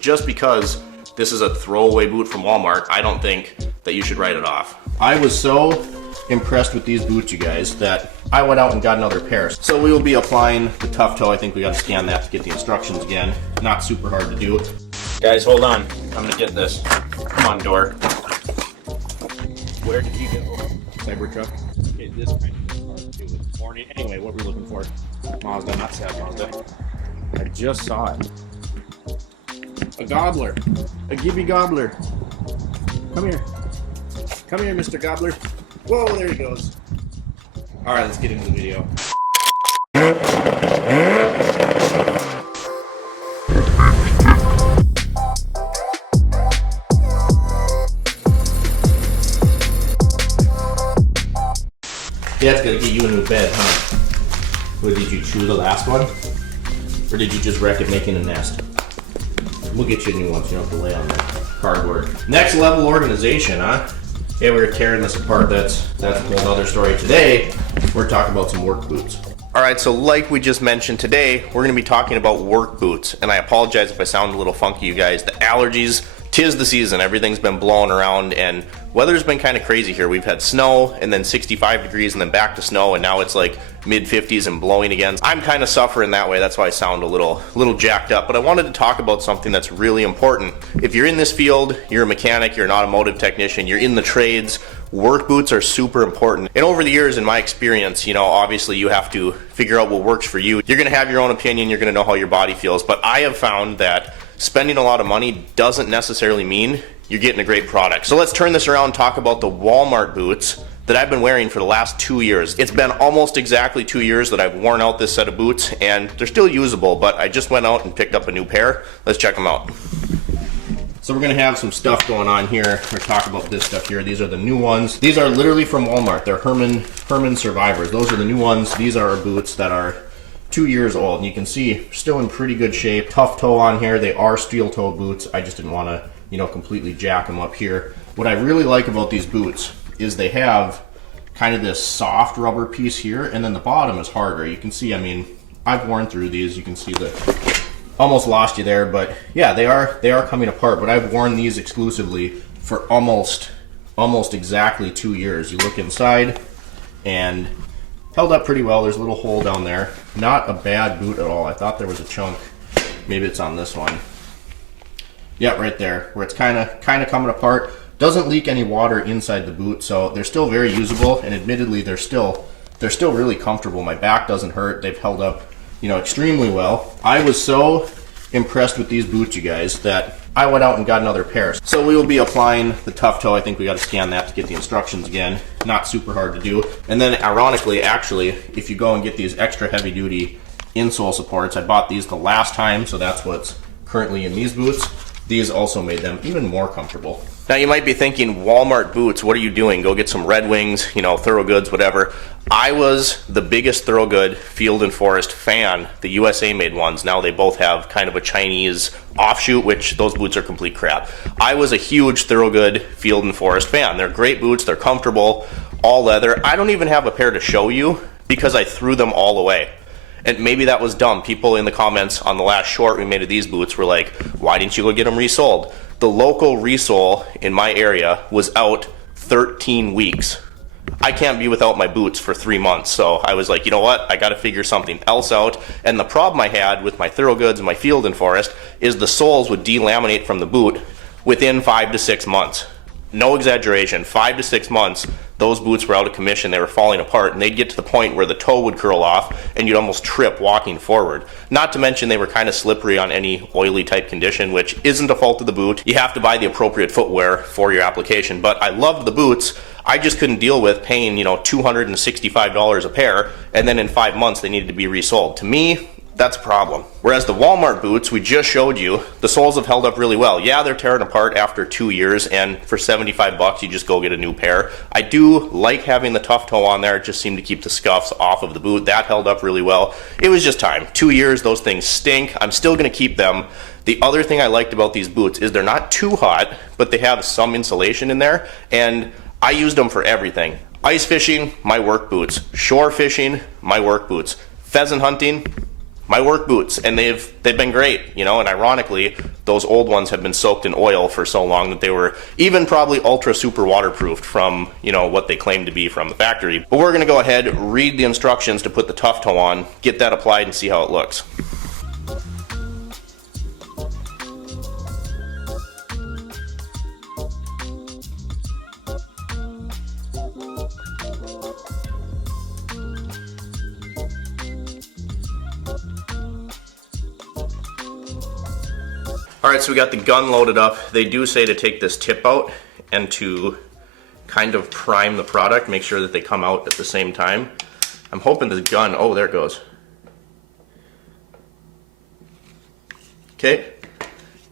Just because this is a throwaway boot from Walmart, I don't think that you should write it off. I was so impressed with these boots, you guys, that I went out and got another pair. So we will be applying the tough toe. I think we got to scan that to get the instructions again. Not super hard to do. Guys, hold on. I'm gonna get this. Come on, door. Where did you go? Cybertruck. Okay, this kind of hard too. It's morning. Anyway, what were we looking for? Mazda, not Sad Mazda. I just saw it. A gobbler. A gibby gobbler. Come here. Come here, Mr. Gobbler. Whoa, there he goes. Alright, let's get into the video. Yeah, it's gonna get you a new bed, huh? Or did you chew the last one? Or did you just wreck it making a nest? We'll get you a new one so you don't have to lay on the cardboard. Next level organization, huh? Yeah, we were tearing this apart. That's a whole other story. Today, we're talking about some work boots. All right, so like we just mentioned today, we're gonna be talking about work boots. And I apologize if I sound a little funky, you guys. The allergies, 'tis the season. Everything's been blowing around and weather's been kind of crazy here. We've had snow and then 65 degrees and then back to snow, and now it's like mid-50s and blowing again. I'm kind of suffering that way. That's why I sound a little jacked up. But I wanted to talk about something that's really important. If you're in this field, you're a mechanic, you're an automotive technician, you're in the trades, work boots are super important. And over the years, in my experience, you know, obviously you have to figure out what works for you. You're gonna have your own opinion, you're gonna know how your body feels, but I have found that spending a lot of money doesn't necessarily mean you're getting a great product. So let's turn this around and talk about the Walmart boots that I've been wearing for the last 2 years. It's been almost exactly 2 years that I've worn out this set of boots, and they're still usable, but I just went out and picked up a new pair. Let's check them out. So we're gonna have some stuff going on here. We're talking about this stuff here. These are the new ones. These are literally from Walmart. They're Herman Survivors. Those are the new ones. These are our boots that are 2 years old, and you can see still in pretty good shape. Tough toe on here. They are steel toe boots. I just didn't want to, you know, completely jack them up here. What I really like about these boots is they have kind of this soft rubber piece here, and then the bottom is harder. You can see, I mean, I've worn through these. You can see the almost lost you there, but yeah, they are coming apart. But I've worn these exclusively for almost exactly 2 years. You look inside and held up pretty well. There's a little hole down there. Not a bad boot at all. I thought there was a chunk. Maybe it's on this one. Yeah, right there, where it's kind of coming apart. Doesn't leak any water inside the boot, so they're still very usable, and admittedly they're still really comfortable. My back doesn't hurt. They've held up, you know, extremely well. I was so impressed with these boots, you guys, that I went out and got another pair. So we will be applying the tough toe. I think we got to scan that to get the instructions again. Not super hard to do. And then ironically, actually, if you go and get these extra heavy duty insole supports, I bought these the last time, so that's what's currently in these boots. These also made them even more comfortable. Now you might be thinking, Walmart boots, what are you doing? Go get some Red Wings, you know, Thorogoods, whatever. I was the biggest Thorogood Field and Forest fan. The USA made ones. Now they both have kind of a Chinese offshoot, which those boots are complete crap. I was a huge Thorogood Field and Forest fan. They're great boots, they're comfortable, all leather. I don't even have a pair to show you because I threw them all away. And maybe that was dumb. People in the comments on the last short we made of these boots were like, why didn't you go get them resold? The local resole in my area was out 13 weeks. I can't be without my boots for 3 months. So I was like, you know what? I got to figure something else out. And the problem I had with my Thorogoods and my Field and Forest is the soles would delaminate from the boot within 5 to 6 months. No exaggeration, 5 to 6 months, those boots were out of commission, they were falling apart, and they'd get to the point where the toe would curl off and you'd almost trip walking forward. Not to mention they were kind of slippery on any oily type condition, which isn't a fault of the boot. You have to buy the appropriate footwear for your application, but I loved the boots. I just couldn't deal with paying, you know, $265 a pair, and then in 5 months they needed to be resold. To me, that's a problem. Whereas the Walmart boots we just showed you, the soles have held up really well. Yeah, they're tearing apart after 2 years, and for 75 bucks you just go get a new pair. I do like having the tough toe on there. It just seemed to keep the scuffs off of the boot. That held up really well. It was just time. 2 years, those things stink. I'm still gonna keep them. The other thing I liked about these boots is they're not too hot, but they have some insulation in there, and I used them for everything. Ice fishing, my work boots. Shore fishing, my work boots. Pheasant hunting, my work boots, and they've been great, you know. And ironically, those old ones have been soaked in oil for so long that they were even probably ultra super waterproofed from, you know, what they claim to be from the factory. But we're gonna go ahead, read the instructions to put the Tough Toe on, get that applied, and see how it looks. Alright, so we got the gun loaded up. They do say to take this tip out and to kind of prime the product, make sure that they come out at the same time. I'm hoping the gun, oh, there it goes. Okay,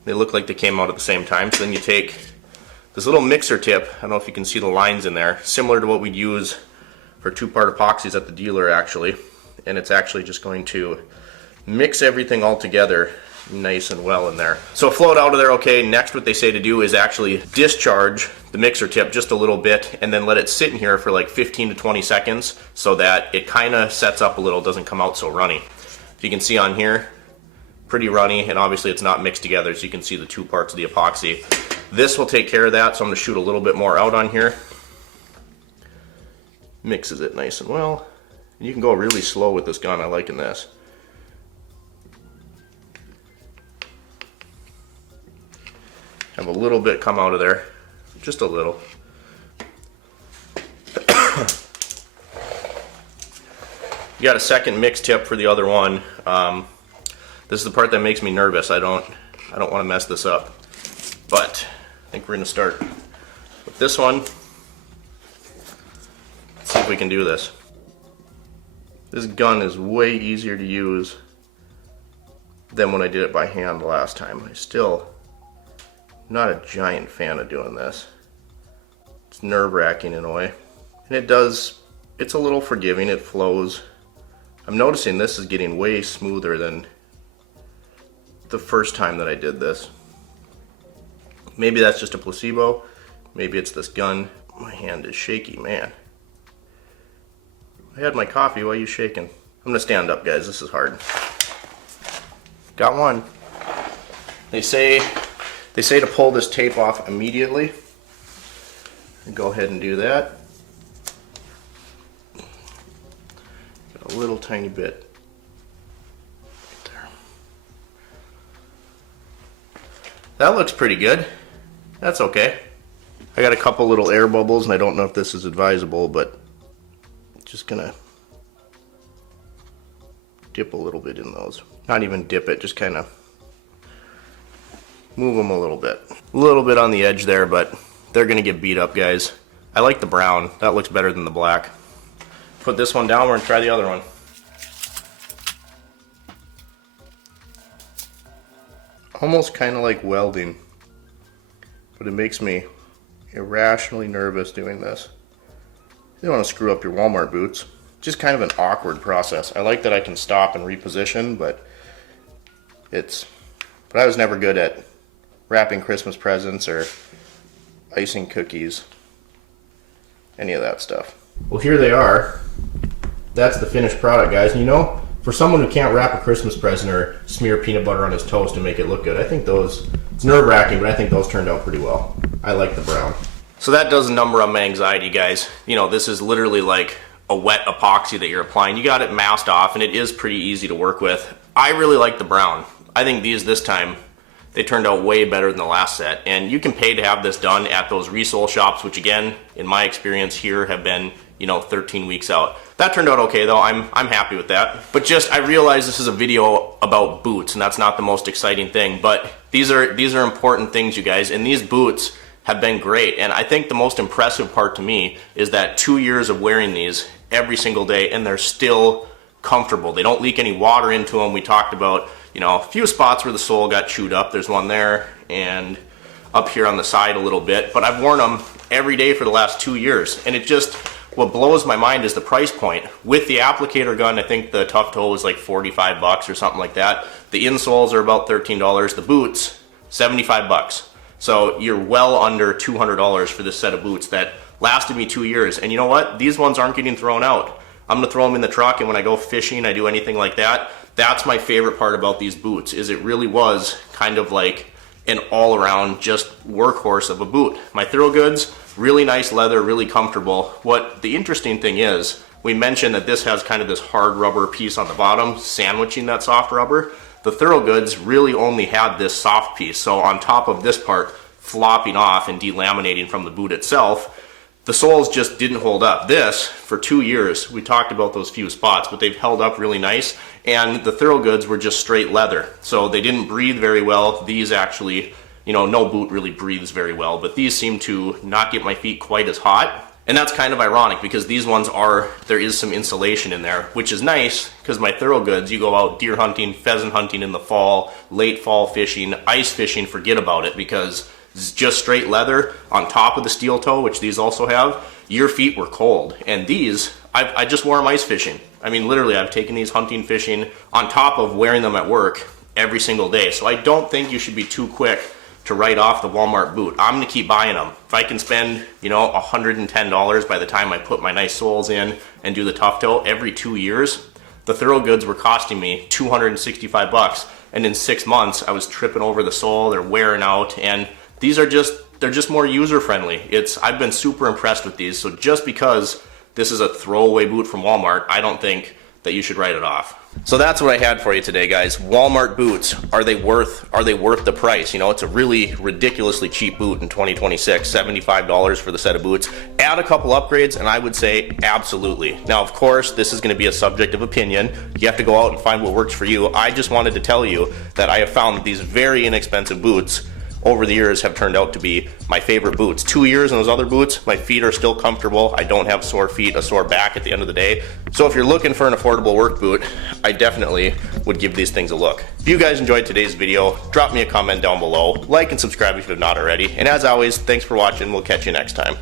they look like they came out at the same time. So then you take this little mixer tip, I don't know if you can see the lines in there, similar to what we'd use for two-part epoxies at the dealer actually. And it's actually just going to mix everything all together nice and well in there. So float out of there okay. Next what they say to do is actually discharge the mixer tip just a little bit and then let it sit in here for like 15 to 20 seconds so that it kind of sets up a little, doesn't come out so runny. If you can see on here, pretty runny, and obviously it's not mixed together, so you can see the two parts of the epoxy. This will take care of that, so I'm going to shoot a little bit more out on here. Mixes it nice and well. You can go really slow with this gun, I liking this. Have a little bit come out of there, just a little. You got a second mix tip for the other one. This is the part that makes me nervous. I don't want to mess this up, but I think we're gonna start with this one. Let's see if we can do this. This gun is way easier to use than when I did it by hand last time. I still not a giant fan of doing this. It's nerve-wracking in a way. And it's a little forgiving, it flows. I'm noticing this is getting way smoother than the first time that I did this. Maybe that's just a placebo, maybe it's this gun. My hand is shaky, man. I had my coffee, why are you shaking? I'm gonna stand up, guys, this is hard. Got one. They say to pull this tape off immediately. Go ahead and do that. Got a little tiny bit right there. That looks pretty good. That's okay. I got a couple little air bubbles and I don't know if this is advisable, but just gonna dip a little bit in those. Not even dip it, just kind of move them a little bit. A little bit on the edge there, but they're gonna get beat up, guys. I like the brown. That looks better than the black. Put this one down, we're gonna try the other one. Almost kind of like welding, but it makes me irrationally nervous doing this. You don't want to screw up your Walmart boots. Just kind of an awkward process. I like that I can stop and reposition, but I was never good at wrapping Christmas presents or icing cookies, any of that stuff. Well, here they are. That's the finished product, guys. And you know, for someone who can't wrap a Christmas present or smear peanut butter on his toast and make it look good, I think those, it's nerve-wracking, but I think those turned out pretty well. I like the brown. So that does a number on my anxiety, guys. You know, this is literally like a wet epoxy that you're applying. You got it masked off, and it is pretty easy to work with. I really like the brown. I think these this time, they turned out way better than the last set. And you can pay to have this done at those resole shops, which again, in my experience here, have been, you know, 13 weeks out. That turned out okay though, I'm happy with that. But just, I realize this is a video about boots, and that's not the most exciting thing, but these are important things, you guys, and these boots have been great. And I think the most impressive part to me is that 2 years of wearing these every single day, and they're still comfortable. They don't leak any water into them. We talked about, you know, a few spots where the sole got chewed up. There's one there and up here on the side a little bit, but I've worn them every day for the last 2 years. And it just, what blows my mind is the price point. With the applicator gun, I think the Tough Toe was like 45 bucks or something like that. The insoles are about $13. The boots, 75 bucks. So you're well under $200 for this set of boots that lasted me 2 years. And you know what? These ones aren't getting thrown out. I'm gonna throw them in the truck, and when I go fishing, I do anything like that, That's my favorite part about these boots, is it really was kind of like an all-around just workhorse of a boot. My Thorogoods, really nice leather, really comfortable. What the interesting thing is, we mentioned that this has kind of this hard rubber piece on the bottom, sandwiching that soft rubber. The Thorogoods really only had this soft piece, so on top of this part flopping off and delaminating from the boot itself, the soles just didn't hold up. This, for 2 years, we talked about those few spots, but they've held up really nice, and the Thorogoods were just straight leather, so they didn't breathe very well. These actually, you know, no boot really breathes very well, but these seem to not get my feet quite as hot. And that's kind of ironic because these ones there is some insulation in there, which is nice because my Thorogoods, you go out deer hunting, pheasant hunting in the fall, late fall fishing, ice fishing, forget about it, because it's just straight leather on top of the steel toe, which these also have. Your feet were cold. And these, I just wore them ice fishing. I mean, literally, I've taken these hunting, fishing on top of wearing them at work every single day. So I don't think you should be too quick to write off the Walmart boot. I'm gonna keep buying them. If I can spend, you know, $110 by the time I put my nice soles in and do the tough toe every 2 years, the Thorogoods were costing me $265, and in 6 months I was tripping over the sole, they're wearing out, and these are they're just more user friendly. I've been super impressed with these, so just because this is a throwaway boot from Walmart, I don't think that you should write it off. So that's what I had for you today, guys. Walmart boots, are they worth the price? You know, it's a really ridiculously cheap boot in 2026, $75 for the set of boots. Add a couple upgrades and I would say absolutely. Now, of course, this is going to be a subject of opinion. You have to go out and find what works for you. I just wanted to tell you that I have found that these very inexpensive boots over the years have turned out to be my favorite boots. 2 years in those other boots, my feet are still comfortable. I don't have sore feet, a sore back at the end of the day. So if you're looking for an affordable work boot, I definitely would give these things a look. If you guys enjoyed today's video, drop me a comment down below. Like and subscribe if you have not already. And as always, thanks for watching. We'll catch you next time.